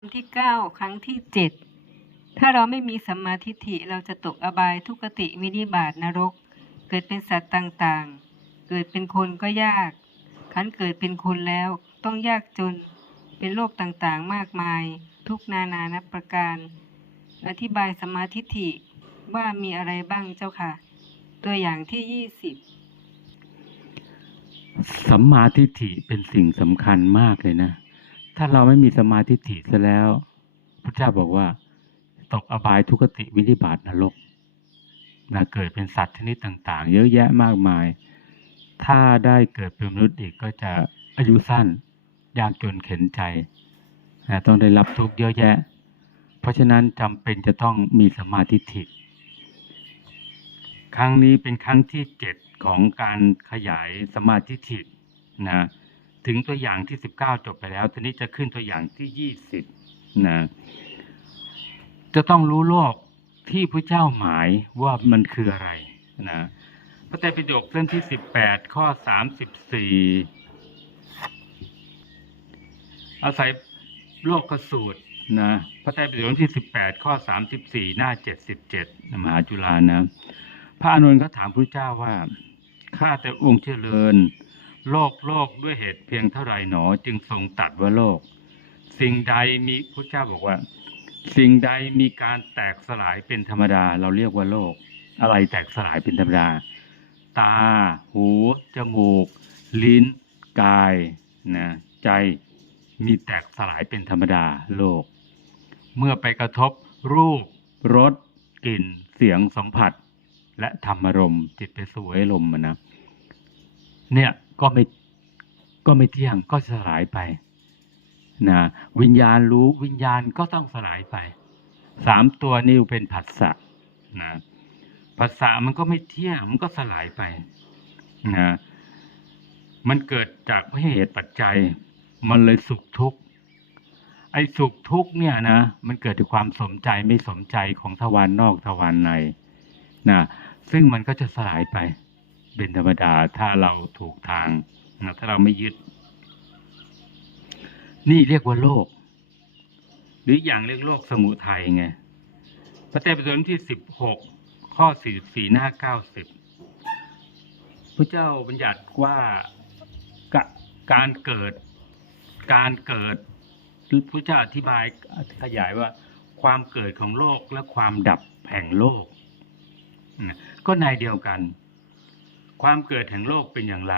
ครั้งที่เก้าครั้งที่เจ็ดถ้าเราไม่มีสัมมาทิฏฐิเราจะตกอบายทุกติวินิบาตนรก เกิดเป็นสัตว์ต่างๆ เกิดเป็นคนก็ยากขันเกิดเป็นคนแล้วต้องยากจนเป็นโรคต่างๆมากมาย ทุกนานานับประการ อธิบายสัมมาทิฏฐิว่ามีอะไรบ้างเจ้าค่ะ ตัวอย่างที่ยี่สิบสัมมาทิฏฐิเป็นสิ่งสำคัญมากเลยนะ ถ้าเราไม่มีสมาทิฏฐิซะแล้วพระเจ้าบอกว่า ตกอบายทุกติวินิบาตนรกนะเกิดเป็นสัตว์ชนิดต่าง ๆ เยอะแยะมากมาย ถ้าได้เกิดเป็นมนุษย์อีกก็จะอายุสั้นยากจนเข็นใจนะต้องได้รับทุกข์เยอะแยะ เพราะฉะนั้นจำเป็นจะต้องมีสมาทิฏฐิครั้งนี้เป็นครั้งที่เจ็ดของการขยายสมาธิฐินะ ถึงตัวอย่างที่สิบเก้าจบไปแล้วทีนี้จะขึ้นตัวอย่างที่ยี่สิบนะ จะต้องรู้โลกที่พระเจ้าหมายว่ามันคืออะไรนะพระไตรปิฎกเล่มที่สิบแปดข้อสามสิบสี่อาศัยโลกสูตรนะพระไตรปิฎกเล่มที่สิบแปดข้อสามสิบสี่หน้าเจ็ดสิบเจ็ดมหาจุฬานะ พระอานนก็ถามพระเจ้าว่าข้าแต่องค์เจริญ โลกโลกด้วยเหตุเพียงเท่าไรหนอ จึงทรงตัดว่าโลก สิ่งใดมีพระเจ้าบอกว่า สิ่งใดมีการแตกสลายเป็นธรรมดา เราเรียกว่าโลก อะไรแตกสลายเป็นธรรมดา ตา หูจมูก ลิ้น กายนะใจมีแตกสลายเป็นธรรมดาโลก เมื่อไปกระทบรูปรสกลิ่น เสียงสัมผัส และธรรมารมณ์จิตไปสู่อารมนะเนี่ย ก็ไม่ก็ไม่เที่ยงก็สลายไปนะวิญญาณรู้วิญญาณก็ต้องสลายไปสามตัวนี้เป็นผัสสะนะผัสสะมันก็ไม่เที่ยงมันก็สลายไปนะมันเกิดจากเหตุปัจจัย มันเลยสุขทุกข์ไอ้สุขทุกข์เนี่ยนะมันเกิดจากความสมใจไม่สมใจของทวารนอกทวารในนะซึ่งมันก็จะสลายไป เป็นธรรมดาถ้าเราถูกทางนะถ้าเราไม่ยึด นี่เรียกว่าโลก หรืออย่างเรียกโลกสมุทัยไงพระเจ้าปิฎกที่สิบหกข้อสี่สี่หน้าเก้าสิบพระเจ้าบัญญัติว่ากการเกิด การเกิดพระเจ้าอธิบายขยายว่าความเกิดของโลกและความดับแห่งโลก ก็ในเดียวกัน ความเกิดแห่งโลกเป็นอย่างไร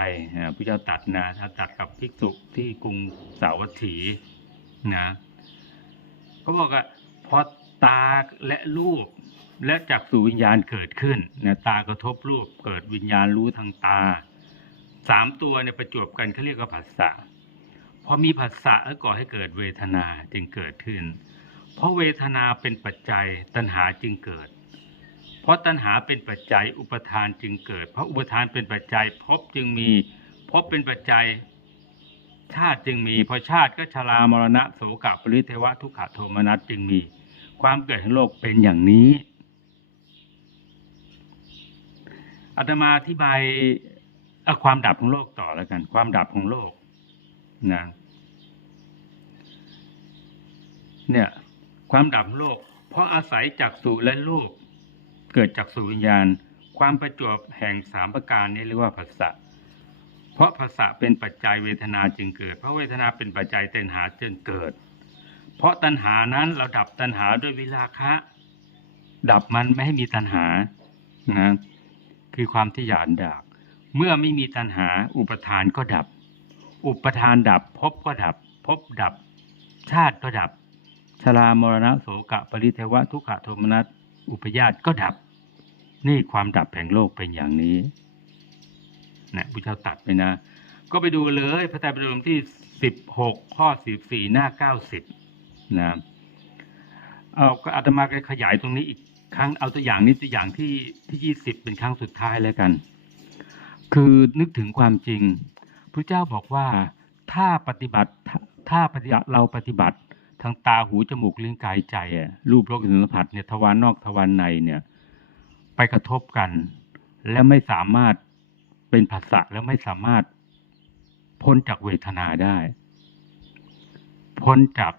พระเจ้าตัดนะตัดกับภิกษุที่กรุงสาวัตถีนะก็บอกว่าพอตาและรูปและจักสู่วิญญาณเกิดขึ้นนะตากระทบรูปเกิดวิญญาณรู้ทางตาสามตัวเนี่ยประจวบกันเขาเรียกว่าผัสสะพอมีผัสสะแล้วก่อให้เกิดเวทนาจึงเกิดขึ้น เพราะเวทนาเป็นปัจจัยตัณหาจึงเกิด ราะตัณหาเป็นปัจจัยอุปทานจึงเกิด เพราะอุปทานเป็นปัจจัยภพจึงมีภพเป็นปัจจัยชาติจึงมีพอชาติก็ชรามรณะโสกปริเทวะทุกขโทมนัสจึงมี ความเกิดของโลกเป็นอย่างนี้อาตมาอธิบายความดับของโลกต่อแล้วกัน ความดับของโลกนะเนี่ยความดับโลก เพราะอาศัยจักษุและรูป เกิดจากสุวิญญาณ ความประจวบแห่งสามประการนี้เรียกว่าภาษะเพราะภาษะเป็นปัจจัยเวทนาจึงเกิด เพราะเวทนาเป็นปัจจัยตัณหาจึงเกิด เพราะตัณหานั้นเราดับตัณหาด้วยวิราคะ ดับมันไม่ให้มีตัณหานะคือความที่หยานดากเมื่อไม่มีตัณหาอุปทานก็ดับ อุปทานดับภพก็ดับภพดับ ชาติก็ดับชรามรณะโสกะปริเทวะทุกขโทมนัสอุปญาตก็ดับ นี่ความดับแห่งโลกเป็นอย่างนี้นะพุทธเจ้าตัดไปนะ ก็ไปดูเลย พระไตรปิฎกที่สิบหกข้อสิบสี่หน้าเก้าสิบนะเอาก็อาตมาก็ขยายตรงนี้อีกครั้งเอาตัวอย่างนี้ตัวอย่างที่ที่ยี่สิบเป็นครั้งสุดท้ายแล้วกัน คือนึกถึงความจริงพระเจ้าบอกว่าถ้าปฏิบัติถ้าปฏิเราปฏิบัติทางตาหูจมูกลิ้นกายใจอะรูปรสกลิ่นสัมผัสเนี่ยทวารนอกทวารในเนี่ย ไปกระทบกัน และไม่สามารถเป็นภาษะและไม่สามารถพ้นจากเวทนาได้ พ้นจาก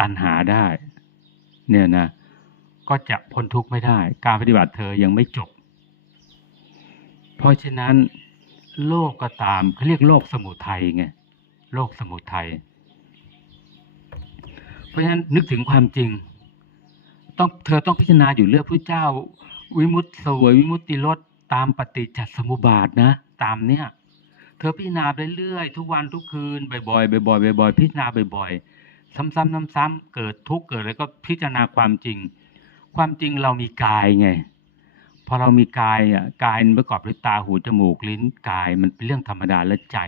ตัณหาได้ เนี่ยนะ ก็จะพ้นทุกข์ไม่ได้ การปฏิบัติเธอยังไม่จบ เพราะฉะนั้น โลกก็ตามเขาเรียกโลกสมุทัยไงโลกสมุทัยเพราะฉะนั้นนึกถึงความจริง ต้องเธอต้องพิจารณาอยู่เรื่องพระเจ้า วิมุตติสวยวิมุตติรสตามปฏิจจสมุปบาทนะ ตามเนี้ยเธอพิจารณาไปเรื่อยทุกวันทุกคืนบ่อยๆบ่อยๆบ่อยๆพิจารณาบ่อยๆซ้ำๆซ้ำๆเกิดทุกข์เกิดอะไรก็พิจารณาความจริง ความจริงเรามีกายไงพอเรามีกายอะกายมันประกอบด้วยตาหูจมูกลิ้นกายมันเป็นเรื่องธรรมดาและใจ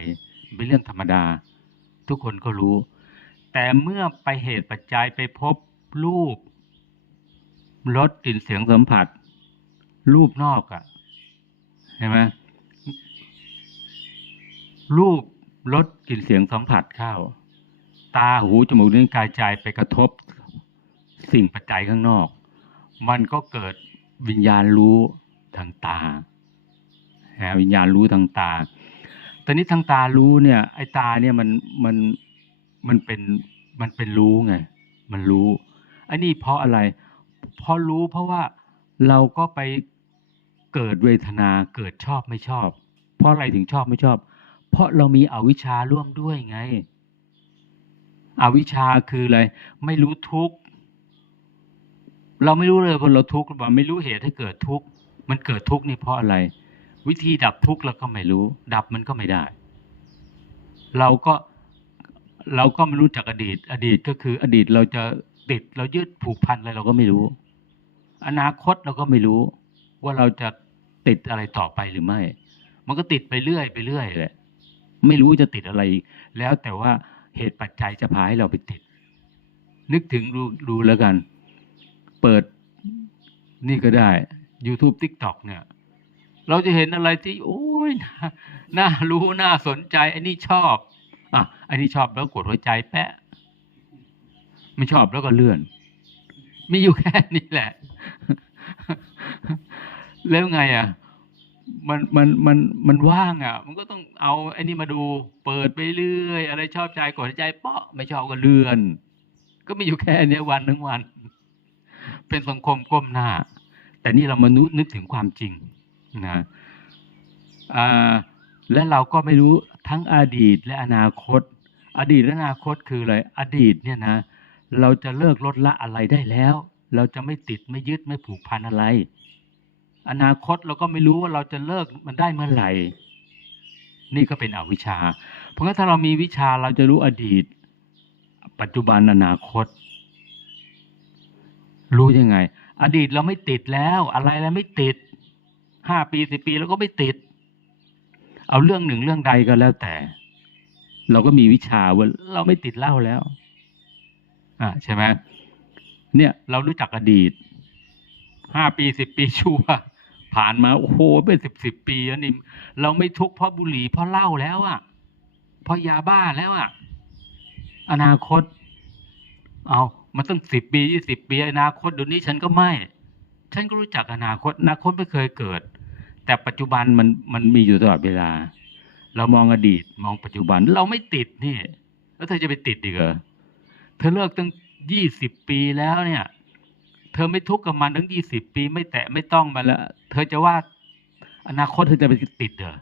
เป็นเรื่องธรรมดา ทุกคนก็รู้ แต่เมื่อไปเหตุปัจจัยไปพบรูปรสกลิ่นเสียงสัมผัส รูปนอกอะเห็นไหมรูปรสกลิ่นเสียงสัมผัสเข้า ตาหูจมูกลิ้นกายใจไปกระทบสิ่งปัจจัยข้างนอก มันก็เกิดวิญญาณรู้ทางตาฮะวิญญาณรู้ทางตา ตอนนี้ทางตารู้เนี่ย ไอ้ตาเนี่ยมันมันมันเป็นมันเป็นรู้ไง มันรู้ อันนี้เพราะอะไร เพราะรู้เพราะว่าเราก็ไป เกิดเวทนาเกิดชอบไม่ชอบ เพราะอะไรถึงชอบไม่ชอบ เพราะเรามีอวิชชาร่วมด้วยไง อวิชชาคืออะไร ไม่รู้ทุกข์เราไม่รู้เลยพอเราทุกข์ว่าไม่รู้เหตุให้เกิดทุกข์มันเกิดทุกข์นี่เพราะอะไร วิธีดับทุกข์เราก็ไม่รู้ ดับมันก็ไม่ได้ เราก็เราก็ไม่รู้จักอดีต อดีตก็คือ อดีตเราจะติดเรายึดผูกพันอะไรเราก็ไม่รู้ อนาคตเราก็ไม่รู้ ว่าเราจะ ติดอะไรต่อไปหรือไม่ มันก็ติดไปเรื่อยไปเรื่อยแหละไม่รู้จะติดอะไร แล้วแต่ว่าเหตุปัจจัยจะพาให้เราไปติด นึกถึงดูดูแล้วกัน เปิดนี่ก็ได้ YouTube TikTok เนี่ย เราจะเห็นอะไรที่ โอ้ยน่าน่ารู้น่าสนใจอันนี้ชอบอะอันนี้ชอบแล้วกดหัวใจแปะไม่ชอบแล้วก็เลื่อน มีอยู่แค่นี้แหละ แล้วไงอะ มันมันมันมันว่างอะ มันก็ต้องเอาไอ้นี่มาดู เปิดไปเรื่อย อะไรชอบใจกดใจเปาะไม่ชอบก็เลื่อน ก็มีอยู่แค่เนี้ยวันทั้งวัน เป็นสังคมก้มหน้า แต่นี่เรามานุนึกถึงความจริงนะอ่าและเราก็ไม่รู้ทั้งอดีตและอนาคต อดีตและอนาคตคืออะไร อดีตเนี่ยนะ เราจะเลิกลดละอะไรได้แล้ว เราจะไม่ติดไม่ยึดไม่ผูกพันอะไร อนาคตเราก็ไม่รู้ว่าเราจะเลิกมันได้เมื่อไหร่ นี่ก็เป็นอวิชชา เพราะงั้นถ้าเรามีวิชาเราจะรู้อดีต ปัจจุบันอนาคต รู้ยังไง อดีตเราไม่ติดแล้ว อะไรแล้วไม่ติดห้าปีสิบปีเราก็ไม่ติด เอาเรื่องหนึ่งเรื่องใดก็แล้วแต่ เราก็มีวิชาว่าเราไม่ติดเล้าแล้ว อ่าใช่ไหมเนี่ย เรารู้จักอดีตห้าปีสิบปีชัวร์ ผ่านมาโอ้โหเป็นสิบสิบปีแล้วนี่เราไม่ทุกข์เพราะบุหรี่เพราะเหล้าแล้วอะ เพราะยาบ้าแล้วอะ อนาคต เอามันตั้งสิบปียี่สิบปีอนาคตเดี๋ยวนี้ฉันก็ไม่ ฉันก็รู้จักอนาคต อนาคตไม่เคยเกิด แต่ปัจจุบันมันมันมีอยู่ตลอดเวลา เรามองอดีตมองปัจจุบันเราไม่ติดนี่ แล้วเธอจะไปติดอีกเหรอเธอเลิกตั้งยี่สิบปีแล้วเนี่ย เธอไม่ทุกข์กับมันตั้งยี่สิบปี ไม่แตะไม่ต้องมาแล้ว เธอจะว่า อนาคตเธอจะไปติดเหรอ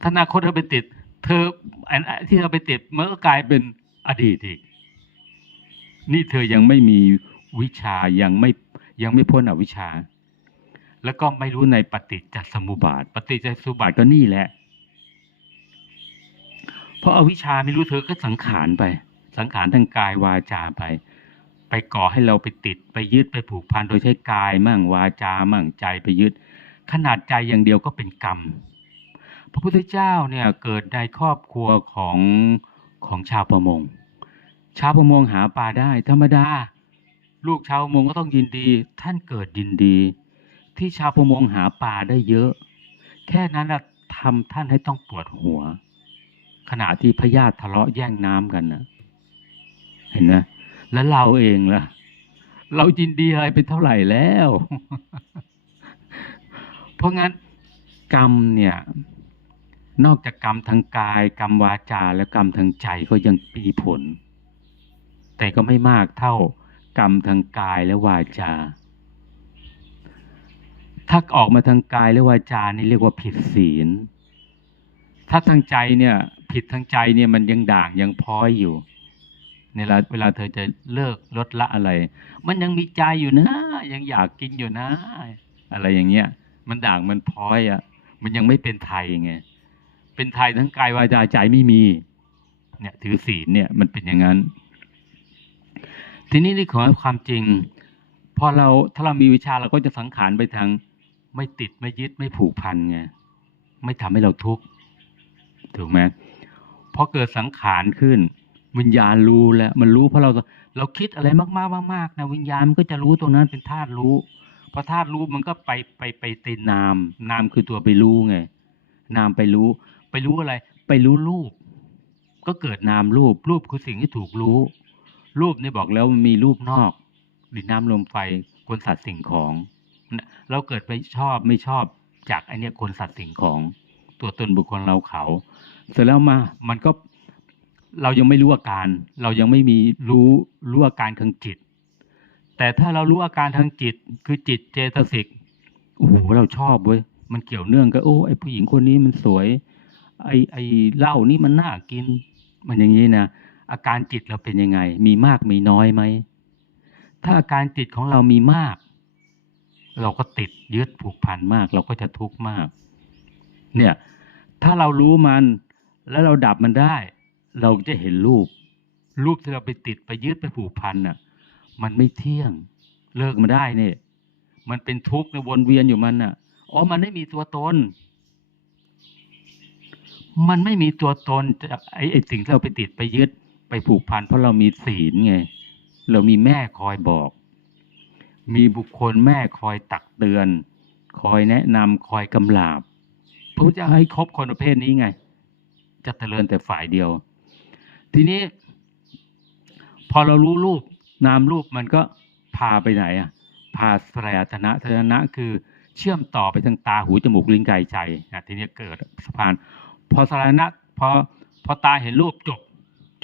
ถ้าอนาคตเธอไปติด เธออันที่เธอไปติดมันก็กลายเป็นอดีตอีก นี่เธอยังไม่มีวิชายังไม่ยังไม่พ้นอวิชชา แล้วก็ไม่รู้ในปฏิจจสมุปบาท ปฏิจจสมุปบาทก็นี่แหละ เพราะอาวิชชาไม่รู้เธอก็สังขารไป สังขารทางกายวาจาไป ไปก่อให้เราไปติดไปยึดไปผูกพันโดยใช้กายมั่งวาจามั่งใจไปยึด ขนาดใจอย่างเดียวก็เป็นกรรม พระพุทธเจ้าเนี่ยเกิดในครอบครัวของของชาวประมง ชาวประมงหาปลาได้ธรรมดา ลูกชาวประมงก็ต้องยินดี ท่านเกิดยินดี ที่ชาวประมงหาปลาได้เยอะ แค่นั้นนะทำท่านให้ต้องปวดหัว ขณะที่พญาติทะเลาะแย่งน้ำกันนะเห็นไหม แล้วเราเองล่ะ เรายินดีอะไรไปเท่าไหร่แล้ว เพราะงั้นกรรมเนี่ย นอกจากกรรมทางกาย กรรมวาจาและกรรมทางใจก็ยังปีผล แต่ก็ไม่มากเท่ากรรมทางกายและวาจา ถ้าออกมาทางกายและวาจานี่เรียกว่าผิดศีล ถ้าทางใจเนี่ย ผิดทางใจเนี่ยมันยังด่างยังพ้อยอยู่ใน เวลาเวลาเธอจะเลิกลดละอะไร มันยังมีใจอยู่นะ ยังอยากกินอยู่นะ อะไรอย่างเงี้ย มันด่างมันพ้อยอะ มันยังไม่เป็นไทยไง เป็นไทยทั้งกายวาจาใจไม่มี เนี่ย ถือศีลเนี่ยมันเป็นอย่างนั้น ทีนี้ในของความจริง พอเราถ้าเรามีวิชาเราก็จะสังขารไปทางไม่ติดไม่ยึดไม่ผูกพันไง ไม่ทำให้เราทุกข์ ถูกไหมพอเกิดสังขารขึ้น วิญญาณรู้แล้วมันรู้เพราะเราเราคิดอะไรมากๆมากๆนะวิญญาณมันก็จะรู้ตรงนั้นเป็นธาตุรู้พอธาตุรู้มันก็ไปไปไปตินาม นามคือตัวไปรู้ไงนามไปรู้ ไปรู้อะไร ไปรู้รูป ก็เกิดนามรูป รูปคือสิ่งที่ถูกรู้ รูปนี่บอกแล้วมันมีรูปนอกดินน้ำลมไฟคนสัตว์สิ่งของ เราเกิดไปชอบไม่ชอบจากไอเนี้ยคนสัตว์สิ่งของ ตัวตนบุคคลเราเขา เสร็จแล้วมา มันก็ เรายังไม่รู้อาการ เรายังไม่มีรู้รู้อาการทางจิต แต่ถ้าเรารู้อาการทางจิต คือจิตเจตสิกโอ้โหเราชอบเว้ยมันเกี่ยวเนื่องกับโอ้ไอผู้หญิงคนนี้มันสวย ไอไอเหล้านี่มันน่ากิน มันอย่างนี้นะอาการจิตเราเป็นยังไง มีมากมีน้อยไหมถ้าอาการจิตของเรามีมาก เราก็ติดยึดผูกพันมาก เราก็จะทุกข์มาก เนี่ย ถ้าเรารู้มันแล้วเราดับมันได้ เราจะเห็นรูป รูปที่เราไปติดไปยึดไปผูกพันน่ะ มันไม่เที่ยง เลิกมันได้เนี่ยมันเป็นทุกข์ในวนเวียนอยู่มันน่ะอ๋อมันไม่มีตัวตน มันไม่มีตัวตนไอ้ไอ้สิ่งที่เราไปติดไปยึดไปผูกพันเพราะเรามีศีลไง เรามีแม่คอยบอก มีบุคคลแม่คอยตักเตือน คอยแนะนำคอยกำลาบพระพุทธเจ้าให้ครบคนประเภทนี้ไง จะเจริญแต่ฝ่ายเดียว ทีนี้ พอเรารู้รูปนามรูปมันก็พาไปไหนอะพาสลายตนะทนะคือเชื่อมต่อไปทางตาหูจมูกลิ้นกายใจนะทีนี้เกิดสะพาน พอสลายนะพอพอตาเห็นรูปจบ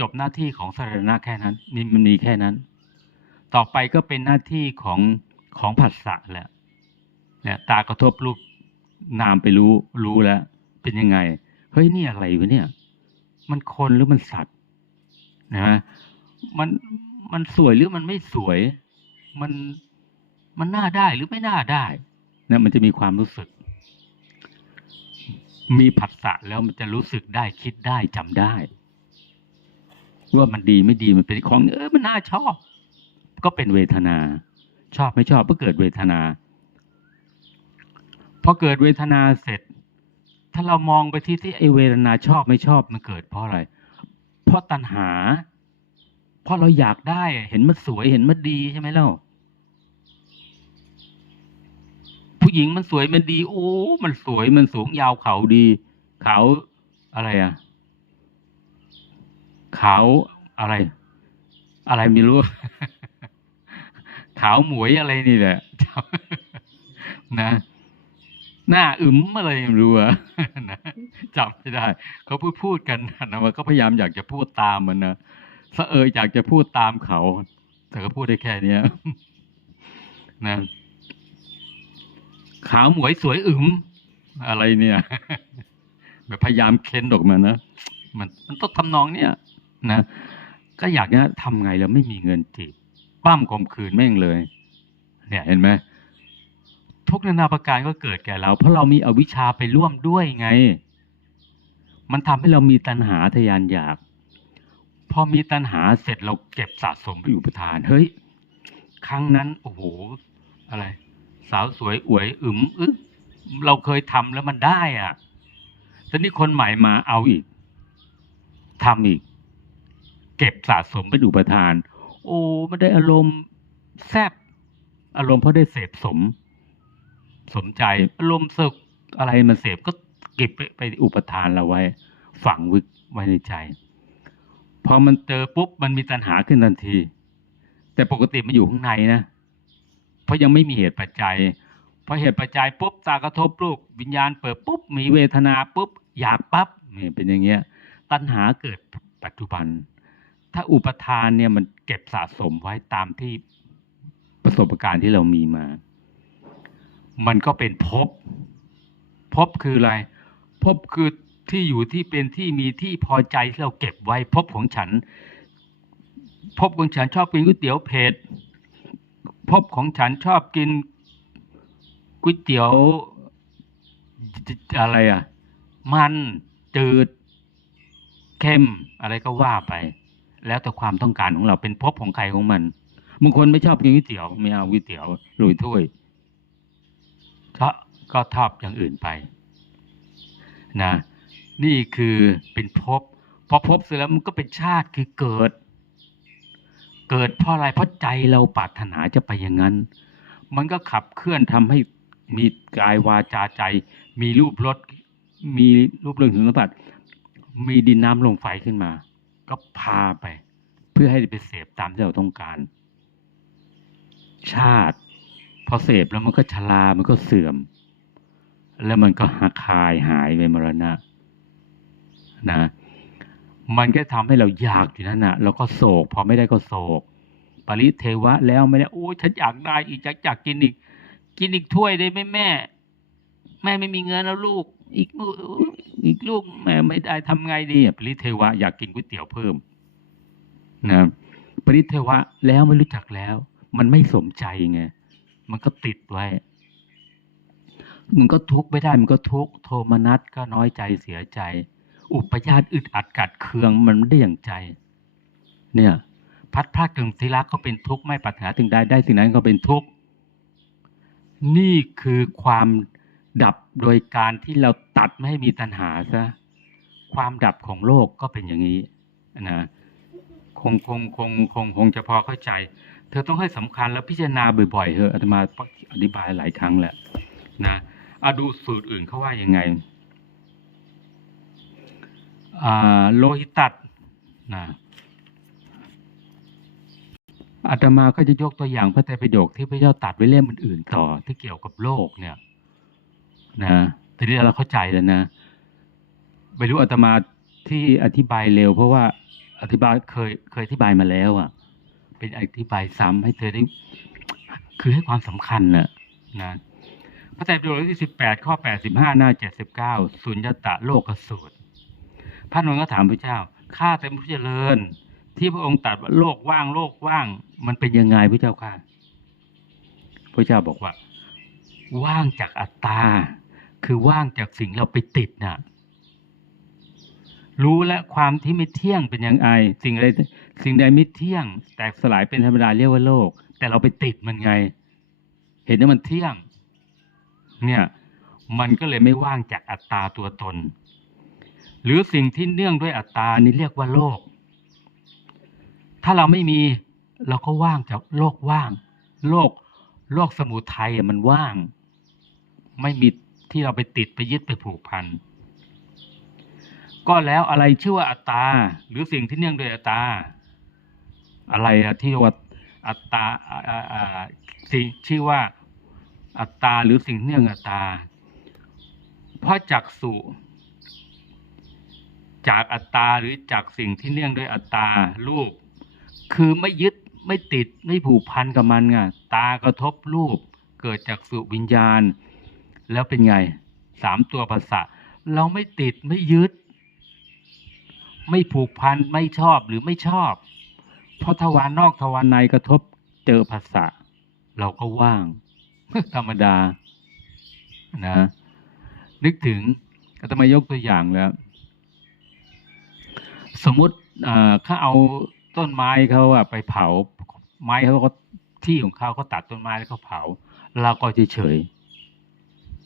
จบหน้าที่ของสลายนะแค่นั้นมีมันมีแค่นั้น ต่อไปก็เป็นหน้าที่ของของผัสสะแหละเนี่ยตากระทบรูปนามไปรู้รู้แล้ว เป็นยังไง เฮ้ยนี่อะไรวะเนี่ย มันคนหรือมันสัตว์ นะมันมันสวยหรือมันไม่สวย มันมันน่าได้หรือไม่น่าได้นะมันจะมีความรู้สึก มีผัสสะแล้วมันจะรู้สึกได้คิดได้จำได้ ว่ามันดีไม่ดีมันเป็นของเออมันน่าชอบ ก็เป็นเวทนา ชอบไม่ชอบก็เกิดเวทนาพอเกิดเวทนาเสร็จ ถ้าเรามองไปที่ที่ไอเวทนาชอบไม่ชอบมันเกิดเพราะอะไร เพราะตัณหา เพราะเราอยากได้ เห็นมันสวยเห็นมันดีใช่ไหมเล่าผู้หญิงมันสวยมันดี โอ้ มันสวยมันสูงยาวเขาดีเขาอะไรอะเขาอะไร อะไรไม่รู้ขาวหมวยอะไรนี่แหละนะ หน้าอึมอะไรไม่รู้อะนะจำไม่ได้เขาพูดพูดกันนะว่าเขาพยายามอยากจะพูดตามมันนะสะเอยอยากจะพูดตามเขา แต่ก็พูดได้แค่เนี้ยนะขาวหมวยสวยอึมอะไรเนี่ยแบบพยายามเค้นออกมานะมันมันต้องทำนองเนี้ยนะก็อยากจะทำไงแล้วไม่มีเงินจีบปั้มข่มขืนแม่งเลย เนี่ยเห็นไหม ทุกนานาประการก็เกิดแก่เรา เพราะเรามีอวิชชาไปร่วมด้วยไง มันทำให้เรามีตัณหาทะยานอยาก พอมีตัณหาเสร็จเราเก็บสะสมไปอุปทาน เฮ้ย ครั้งนั้นโอ้โหอะไร สาวสวยอวยอึมอึ๊เราเคยทำแล้วมันได้อะตอนนี้คนใหม่มาเอาอีกทำอีก เก็บสะสมเป็นอุปทาน โอ้มันได้อารมณ์แซบอารมณ์เพราะได้เสพสม สมใจอารมณ์สึกอะไรมันเสพก็เก็บไปไปอุปทานเราไว้ ฝังไว้ไว้ในใจ พอมันเจอปุ๊บมันมีตัณหาขึ้นทันที แต่ปกติมันอยู่ข้างในนะ เพราะยังไม่มีเหตุปัจจัยพอเหตุปัจจัยปุ๊บตากระทบรูปวิญญาณเปิดปุ๊บมีเวทนาปุ๊บอยากปั๊บนี่เป็นอย่างเงี้ย ตัณหาเกิดปัจจุบัน ถ้าอุปทานเนี่ยมันเก็บสะสมไว้ตามที่ประสบการณ์ที่เรามีมา มันก็เป็นภพภพคืออะไรภพคือที่อยู่ที่เป็นที่มีที่พอใจที่เราเก็บไว้ภพของฉันภพของฉันชอบกินก๋วยเตี๋ยวเผ็ดภพของฉันชอบกินก๋วยเตี๋ยวอะไรอะ มันจืดเข้มอะไรก็ว่าไป แล้วแต่ความต้องการของเราเป็นภพของใครของมันบางคนไม่ชอบกินก๋วยเตี๋ยวไม่เอาก๋วยเตี๋ยวลุยถ้วย ก็ก็ชอบอย่างอื่นไปนะนี่คือเป็นภพพอภพเสร็จแล้วมันก็เป็นชาติคือเกิด เกิดเพราะอะไรเพราะใจเราปรารถนาจะไปอย่างนั้น มันก็ขับเคลื่อนทำให้มีกายวาจาใจ มีรูปรสมีรูปเรื่องถึงสัมผัสมีดินน้ำลมไฟขึ้นมา ก็พาไป เพื่อให้ไปเสพตามที่เราต้องการ ชาติ พอเสพแล้วมันก็ชรามันก็เสื่อม แล้วมันก็หักคายหายไปมรณะนะมันก็ทำให้เราอยากอยู่นั่นนะแล้วก็โศก พอไม่ได้ก็โศก ปริเทวะแล้วไม่ได้โอ้ยฉันอยากได้อีกอยากอยากกินอีก กินอีกถ้วยได้ไหมแม่ แม่ไม่มีเงินแล้วลูก อีกลูกอีกลูกแม่ไม่ได้ทำไงดีปริเทวะอยากกินก๋วยเตี๋ยวเพิ่มนะปริเทวะแล้วไม่รู้จักแล้ว มันไม่สมใจไง มันก็ติดไว้ มันก็ทุกข์ไม่ได้มันก็ทุกข์โทมนัสก็น้อยใจเสียใจ อุปญาตอึดอัดกัดเคืองมันไม่ได้อย่างใจ เนี่ย พัดพลาดถึงศิรักก็เป็นทุกข์ไม่ปรารถนาถึงใดได้สิ่งนั้นก็เป็นทุกข์นี่คือความดับโดยการที่เราตัดไม่ให้มีตัณหาซะความดับของโลกก็เป็นอย่างนี้นะคงคงคงคงคงจะพอเข้าใจ ธอต้องให้สำคัญแล้วพิจารณาบ่อยๆเถออาตมาอธิบายหลายครั้งแหละนะอาดูสูตรอื่นเขาว่ายังไงอ่าโลหิตัดนะอาตมาก็จะยกตัวอย่างพระไตรปิฎกที่พระเจ้าตัดไว้เล่มอื่นๆต่อที่เกี่ยวกับโลกเนี่ย นะทีนี้เราเข้าใจแล้วนะไม่รู้อาตมาที่อธิบายเร็ว เพราะว่าอธิบายเคยเคยอธิบายมาแล้ว อะ เป็นอธิบายซ้ำให้เธอได้ คือให้ความสำคัญน่ะนะพระไตรปิฎกเล่มที่สิบแปดข้อแปดสิบห้าหน้าเจ็ดสิบเก้าสุญญตะโลกสูตร พระนนท์ก็ถามพระเจ้า ข้าแต่พระเจริญ ที่พระองค์ตรัสว่าโลกว่างโลกว่าง มันเป็นยังไงพระเจ้าค่ะ พระเจ้าบอกว่า ว่างจากอัตตา คือว่างจากสิ่งเราไปติดน่ะรู้และความที่ไม่เที่ยงเป็นยังไงสิ่งใด สิ่งใดไม่เที่ยง แตกสลายเป็นธรรมดาเรียกว่าโลก แต่เราไปติดมันไง เห็นว่ามันเที่ยง เนี่ย มันก็เลยไม่ว่างจากอัตตาตัวตน หรือสิ่งที่เนื่องด้วยอัตตานี่เรียกว่าโลก ถ้าเราไม่มีเราก็ว่างจากโลกว่าง โลกโลกสมุทัยมันว่าง ไม่มีที่เราไปติดไปยึดไปผูกพันก็แล้วอะไรชื่อว่าอัตตา หรือสิ่งที่เนื่องด้วยอัตตา อะไรที่ว่าอัตตาอ่าอ่าอ่าสิ่งชื่อว่าอัตตาหรือสิ่งเนื่องอัตตา เพราะจักสุ จากอัตตาหรือจากสิ่งที่เนื่องด้วยอัตตารูป คือไม่ยึดไม่ติดไม่ผูกพันกับมันไงตากระทบรูป เกิดจากสุวิญญาณ แล้วเป็นไงสามตัวภาษาเราไม่ติดไม่ยึด ไม่ผูกพันไม่ชอบหรือไม่ชอบ เพราะทวารนอกทวารในกระทบเจอภาษาเราก็ว่าง ธรรมดา นะ นึกถึงอาตมายกตัวอย่างแล้ว สมมติอ่าเขาเอาต้นไม้เขาอะไปเผา ไม้เขาก็ที่ของเขาเขาตัดต้นไม้แล้วเขาเผา เราก็เฉย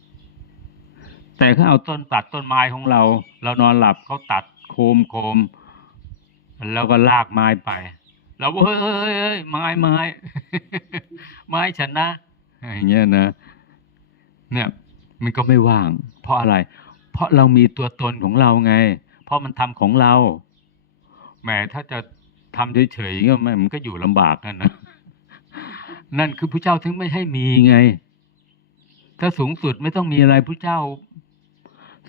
ๆแต่เขาเอาต้นตัดต้นไม้ของเรา เรานอนหลับเขาตัดโคมโคม แล้วก็ลากไม้ไป เราก็เฮ้ยเฮ้ยเฮ้ยเฮ้ยไม้ไม้ไม้ฉันนะอย่างเงี้ยนะ เนี่ยมันก็ไม่ว่าง เพราะอะไร เพราะเรามีตัวตนของเราไง เพราะมันทำของเราแหมถ้าจะทำเฉยๆก็ม่มันก็อยู่ลำบากกันนะนั่นคือพระเจ้าถึงไม่ให้มีไง ถ้าสูงสุดไม่ต้องมีอะไรพระเจ้า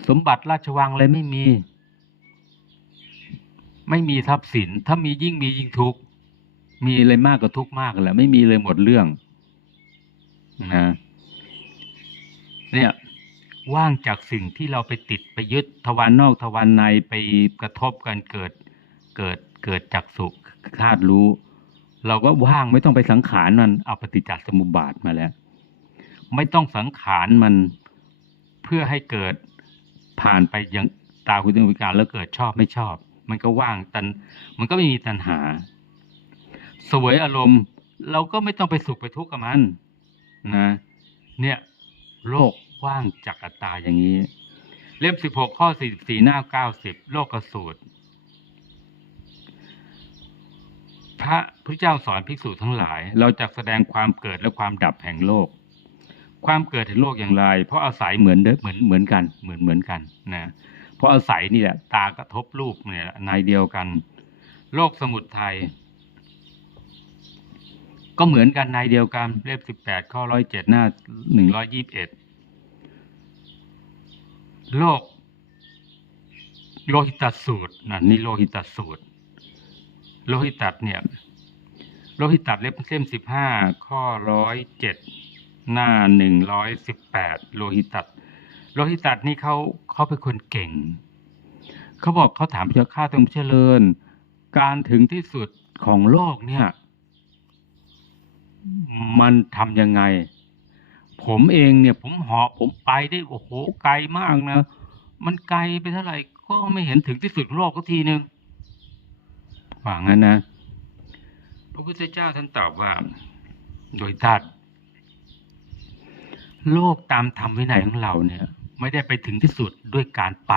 สมบัติราชวังอะไรไม่มี ไม่มีทรัพย์สิน ถ้ามียิ่งมียิ่งทุกข์ มีอะไรมากก็ทุกมากแหละไม่มีเลยหมดเรื่องนะเนี่ยว่างจากสิ่งที่เราไปติดไปยึดทวารนอกทวารในไปกระทบกันเกิดเกิดเกิดจากสุขคาดรู้ เราก็ว่างไม่ต้องไปสังขารมันเอาปฏิจจสมุปบาทมาแล้ว ไม่ต้องสังขารมันเพื่อให้เกิดผ่านไปยังตาคุณวิการแล้วเกิดชอบไม่ชอบ มันก็ว่างตันมันก็ไม่มีตัณหา สวยอารมณ์ เราก็ไม่ต้องไปสุขไปทุกข์กับมันนะ เนี่ย โลกว่างจากอัตตาอย่างนี้ เล่มสิบหกข้อสี่สี่หน้าเก้าสิบโลกกสูตรพระพุทธเจ้าสอนภิกษุทั้งหลาย เราจะแสดงความเกิดและความดับแห่งโลก ความเกิดแห่งโลกอย่างไร เพราะอาศัยเหมือนเดิมเหมือนเหมือนกันเหมือนเหมือนกันนะเพราะอาศัยนี่แหละตากระทบรูปเนี่ยในเดียวกัน โลกสมุทรไทย ก็เหมือนกันในเดียวกันเล่มสิบแปดข้อร้อยเจ็ดหน้าหนึ่งร้อยยี่บเอ็ดโลกโลหิตสูตรนะนี่โลหิตสูตร โลหิตัดเนี่ยโลหิตัดเล่มเล่มสิบห้าข้อร้อยเจ็ดหน้าหนึ่งร้อยสิบแปดโลหิตัดโลหิตัดนี่เขาเขาเป็นคนเก่ง เขาบอกเขาถามพระเจ้าข้าต้องเจริญ การถึงที่สุดของโลกเนี่ย มันทำยังไง ผมเองเนี่ย ผมเหาะผมไปได้โอ้โหไกลมากนะ มันไกลไปเท่าไหร่ ก็ไม่เห็นถึงที่สุดของโลกสักทีหนึ่งว่างั้นนะ พระพุทธเจ้าท่านตอบว่า โดยทัดโลกตามธรรมวินัยของเราเนี่ย ไม่ได้ไปถึงที่สุดด้วยการไป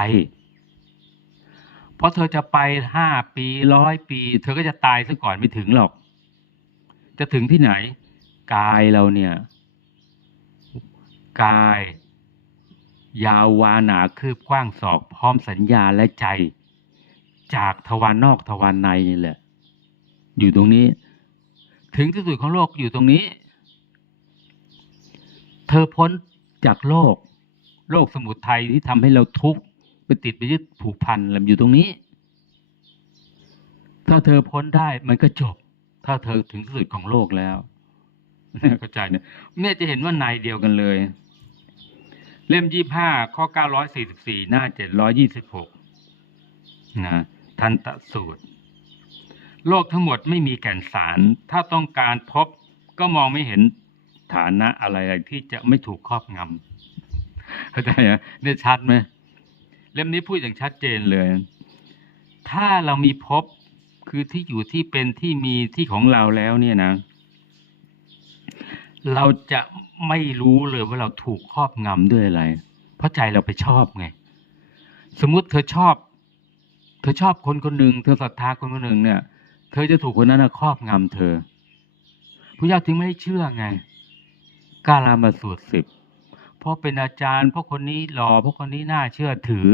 เพราะเธอจะไปห้าปีร้อยปี เธอก็จะตายซะก่อนไม่ถึงหรอก จะถึงที่ไหน กายเราเนี่ย กาย ยาววาหนาคืบกว้างศอก พร้อมสัญญาและใจ จากทวารนอกทวารในนี่แหละ อยู่ตรงนี้ ถึงที่สุดของโลกอยู่ตรงนี้ เธอพ้นจากโลก โลกสมุทัยที่ทำให้เราทุกข์ไปติดไปยึดผูกพันล้วอยู่ตรงนี้ ถ้าเธอพ้นได้มันก็จบ ถ้าเธอถึงที่สุดของโลกแล้วเข้าใจเนี่ยเนี่ยจะเห็นว่าในเดียวกันเลย เล่มยี่ห้าข้อเก้าร้อยสี่สิบสี่หน้าเจ็ดร้อยยี่สิบหกนะทันตสูตร โลกทั้งหมดไม่มีแก่นสาร ถ้าต้องการพบก็มองไม่เห็นฐานะอะไรที่จะไม่ถูกครอบงำเข้าใจไหมเนี่ยชัดไหมเล่มนี้พูดอย่างชัดเจนเลย ถ้าเรามีพบ คือที่อยู่ที่เป็นที่มีที่ของเราแล้วเนี่ยนะ เราจะไม่รู้เลยว่าเราถูกครอบงำด้วยอะไร เพราะใจเราไปชอบไง สมมุติเธอชอบ เธอชอบคนคนหนึ่งเธอศรัทธาคนคนหนึ่งเนี่ย เธอจะถูกคนนั้นครอบงำเธอพระเจ้าจึงไม่เชื่อไงกาลามาสูตรสิบเพราะเป็นอาจารย์ เพราะคนนี้หล่อเพราะคนนี้น่าเชื่อถือ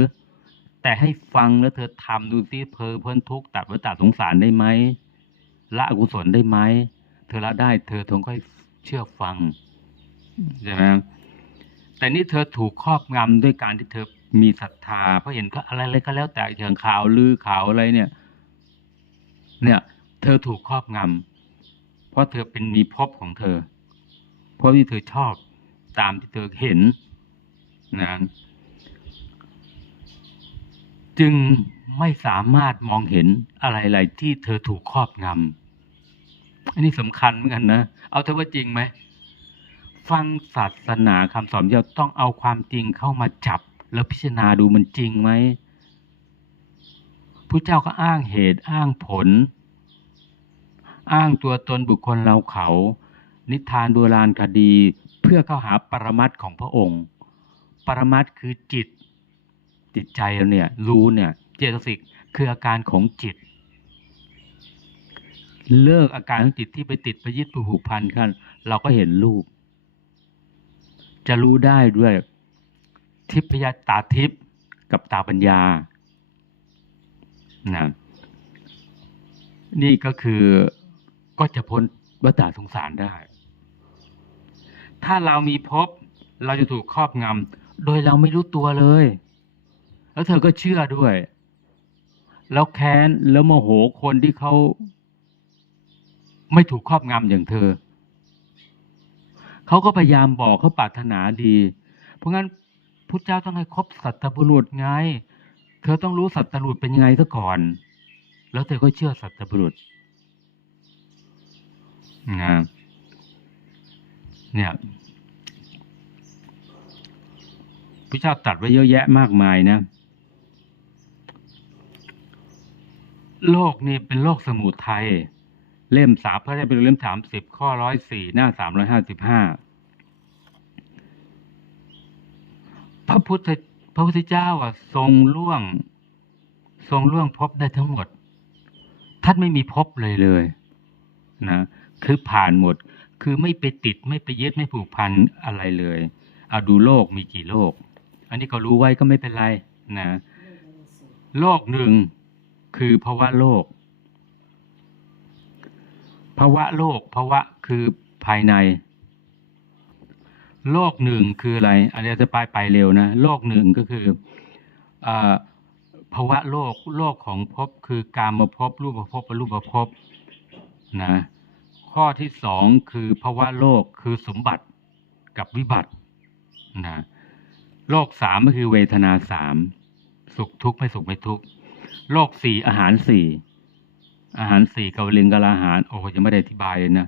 แต่ให้ฟังแล้วเธอทำดูซิเพอพ้นทุกข์ตัดวัฏสงสารได้ไหมละอกุศลได้ไหมเธอละได้ เธอทงค่อยเชื่อฟังใช่ไหมแต่นี่เธอถูกครอบงำด้วยการที่เธอมีศรัทธาเพราะเห็นก็อะไรอะไรก็แล้วแต่อย่างข่าวลือข่าวอะไรเนี่ย เนี่ย เธอถูกครอบงำเพราะเธอเป็นมีภพของเธอ เพราะที่เธอชอบตามที่เธอเห็นนะ จึงไม่สามารถมองเห็นอะไรๆที่เธอถูกครอบงำอันนี้สำคัญเหมือนกันนะ เอาเธอว่าจริงไหม ฟังศาสนาคำสอนเราต้องเอาความจริงเข้ามาจับ แล้วพิจารณาดูมันจริงไหมพระเจ้าก็อ้างเหตุอ้างผล อ้างตัวตนบุคคลเราเขา นิทานโบราณคดี เพื่อเข้าหาปรมัตของพระองค์ ปรมัตคือจิต จิตใจเราเนี่ยรู้เนี่ยเจตสิกคืออาการของจิต เลิกอาการของจิตที่ไปติดไปยึดไปผูกพันกันเราก็เห็นรูป จะรู้ได้ด้วย ทิพยตาทิพกับตาปัญญานะนี่ก็คือก็จะพ้นวัฏสงสารได้ ถ้าเรามีภพเราจะถูกครอบงำโดยเราไม่รู้ตัวเลย แล้วเธอก็เชื่อด้วย แล้วแค้นแล้วโมโหคนที่เขาไม่ถูกครอบงำอย่างเธอ เขาก็พยายามบอกเขาปรารถนาดี เพราะงั้นพุทธเจ้าต้องให้ครบสัตบุรุษไง เธอต้องรู้สัตบุรุษเป็นยังไงซะก่อน แล้วเธอก็เชื่อสัตบุรุษนะเนี่ยพระเจ้าตัดไว้เยอะแยะมากมายนะ โลกนี่เป็นโลกสมุทัยเล่มสามพระเจ้าเป็นเล่มสามสิบข้อร้อยสี่หน้าสามร้อยห้าสิบห้าพระพุทธพระพุทธเจ้าอะทรงล่วง ทรงล่วงภพได้ทั้งหมด ท่านไม่มีภพเลยเลยนะคือผ่านหมด คือไม่ไปติดไม่ไปยึดไม่ผูกพันอะไรเลยเอาดูโลกมีกี่โลก อันนี้ก็รู้ไว้ก็ไม่เป็นไรนะ โลกหนึ่ง คือภาวะโลกภาวะโลกภาวะคือภายใน โลกหนึ่งคืออะไรอันนี้จะไปไปเร็วนะโลกหนึ่งก็คืออภาวะโลกโลกของภพคือการมาภพรูปภพอรูปภพนะข้อที่สองคือภาวะโลกคือสมบัติกับวิบัตินะโลกสามก็คือเวทนาสามสุขทุกข์ไม่สุขไม่ทุกข์ โลกสี่อาหารสี่อาหารสี่กวลิงกลาอาหาร โอ้ยังไม่ได้อธิบายเลยนะ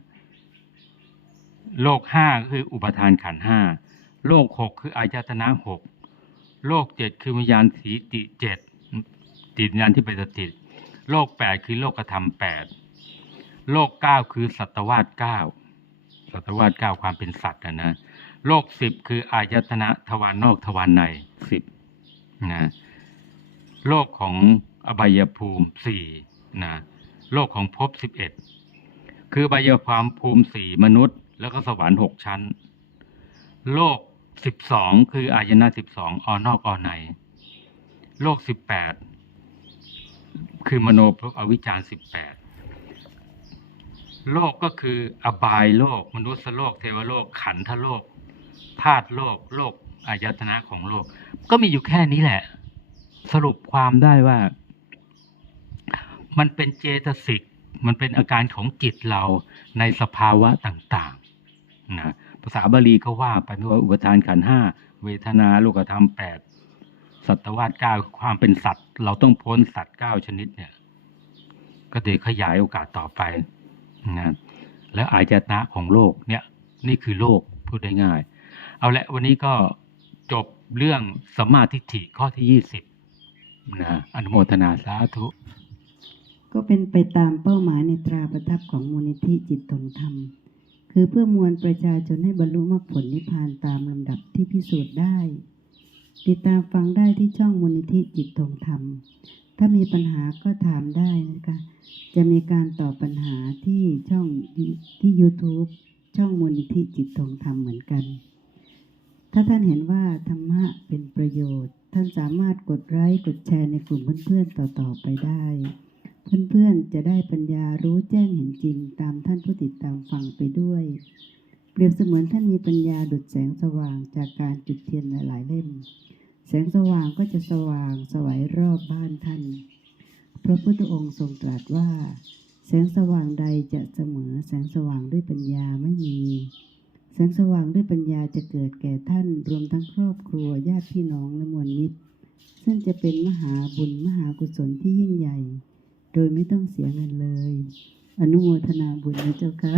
โลกห้าคืออุปทานขันห้าโลกหกคืออายตนะหกโลกเจ็ดคือวิญญาณสีติเจ็ดจิตวิญญาณที่เป็นสถิตโลกแปดคือโลกธรรมแปดโลกเก้าคือสัตวาสเก้าสัตวาสเก้าความเป็นสัตว์นะนะโลกสิบคืออายตนะทวารนอกทวารในสิบนะโลกของ อบายภูมิสี่นะโลกของภพสิบเอ็ดคืออบายความภูมิสี่มนุษย์ แล้วก็สวรรค์หกชั้น โลกสิบสองคืออายนะสิบสองออนอกออใน โลกสิบแปดคือมโนภพอวิจารสิบแปดโลกก็คืออบายโลก มนุษย์โลก เทวโลก ขันธโลกธาตุโลก โลกอายตนะของโลก ก็มีอยู่แค่นี้แหละ สรุปความได้ว่า มันเป็นเจตสิก มันเป็นอาการของจิตเราในสภาวะต่างๆนะภาษาบาลีเขาว่าไปว่าอุปทานขันห้าเวทนาโลกธรรมแปดสัตวาสเก้าความเป็นสัตว์ เราต้องพ้นสัตว์เก้าชนิดเนี่ย ก็เดี๋ยวขยายโอกาสต่อไปนะแล้วอายตนะของโลกเนี่ย นี่คือโลกพูดได้ง่าย เอาละวันนี้ก็จบเรื่องสัมมาทิฏฐิข้อที่ยี่สิบนะอนุโมทนาสาธุ ก็เป็นไปตามเป้าหมายในตราประทับของมูลนิธิจิตตรงธรรม คือเพื่อมวลประชาชนให้บรรลุมรรคผลนิพพานตามลำดับที่พิสูจน์ได้ ติดตามฟังได้ที่ช่องมูลนิธิจิตตรงธรรม ถ้ามีปัญหาก็ถามได้นะคะจะมีการตอบปัญหาที่ช่องที่ YouTube ช่องมูลนิธิจิตตรงธรรมเหมือนกัน ถ้าท่านเห็นว่าธรรมะเป็นประโยชน์ ท่านสามารถกดไลค์กดแชร์ในกลุ่มเพื่อนๆต่อๆไปได้ เพื่อนๆ จะได้ปัญญารู้แจ้งเห็นจริงตามท่านผู้ติดตามฟังไปด้วย เปรียบเสมือนท่านมีปัญญาดุจแสงสว่างจากการจุดเทียนหลายๆเล่ม แสงสว่างก็จะสว่างสวัยรอบบ้านท่าน พระพุทธองค์ทรงตรัสว่า แสงสว่างใดจะเสมอแสงสว่างด้วยปัญญาไม่มี แสงสว่างด้วยปัญญาจะเกิดแก่ท่านรวมทั้งครอบครัวญาติพี่น้องและมวลมิตร ซึ่งจะเป็นมหาบุญมหากุศลที่ยิ่งใหญ่ โดยไม่ต้องเสียเงินเลย อนุโมทนาบุญนะเจ้าค่ะ